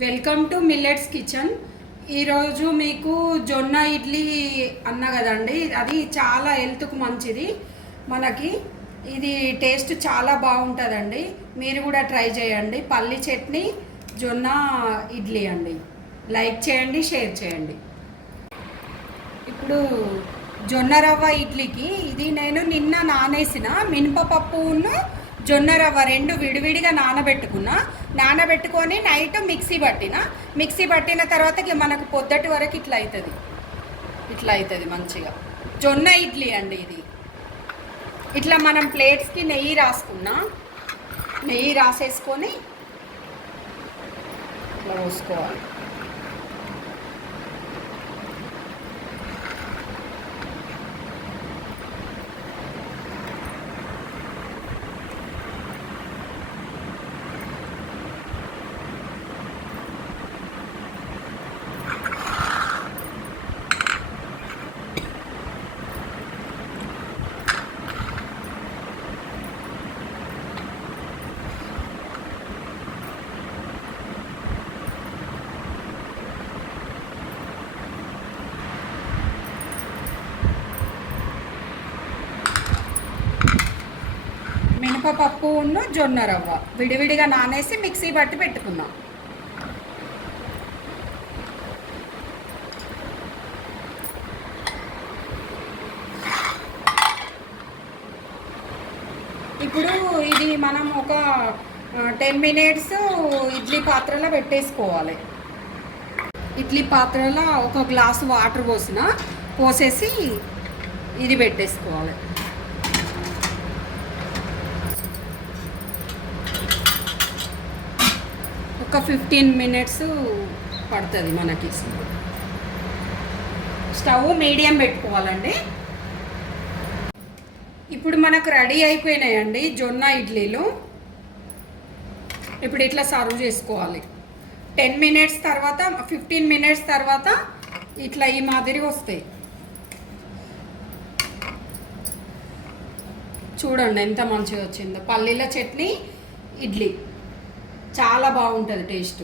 Welcome to millets kitchen. ఈరోజు మీకు జొన్న ఇడ్లీ అన్న కదండి. అది చాలా హెల్త్కు మంచిది. మనకి ఇది టేస్ట్ చాలా బాగుంటుందండి. మీరు కూడా ట్రై చేయండి. పల్లి చట్నీ జొన్న ఇడ్లీ అండి. లైక్ చేయండి షేర్ చేయండి. ఇప్పుడు జొన్న రవ్వ ఇడ్లీకి ఇది నేను నిన్న నానేసిన మినపపప్పును జొన్న రవ్వ రెండు విడివిడిగా నానబెట్టుకున్నా నానబెట్టుకొని నైట్ మిక్సీ పట్టిన మిక్సీ పట్టిన తర్వాత ఇక మనకు పొద్దటి వరకు ఇట్లా అవుతుంది ఇట్లా అవుతుంది మంచిగా. జొన్న ఇడ్లీ అండి ఇది. ఇట్లా మనం ప్లేట్స్కి నెయ్యి రాసుకున్నా నెయ్యి రాసేసుకొని ఇట్లా పోసుకోవాలి. మినపపప్పు ఉన్న జొన్న రవ్వ. విడివిడిగా నానేసి మిక్సీ పట్టి పెట్టుకున్నాం. ఇప్పుడు ఇది మనం ఒక టెన్ మినిట్స్ ఇడ్లీ పాత్రలో పెట్టేసుకోవాలి. ఇడ్లీ పాత్రలో ఒక గ్లాసు వాటర్ పోసిన పోసేసి ఇది పెట్టేసుకోవాలి. ఒక ఫిఫ్టీన్ మినిట్స్ పడుతుంది మనకి. స్టవ్ మీడియం పెట్టుకోవాలండి. ఇప్పుడు మనకు రెడీ అయిపోయినాయండి జొన్న ఇడ్లీలు. ఇప్పుడు ఇట్లా సర్వ్ చేసుకోవాలి. టెన్ మినిట్స్ తర్వాత ఫిఫ్టీన్ మినిట్స్ తర్వాత ఇట్లా ఈ మాదిరిగా వస్తాయి. చూడండి ఎంత మంచిగా వచ్చిందో. పల్లీల చట్నీ ఇడ్లీ. చాలా బాగుంటుంది టేస్ట్.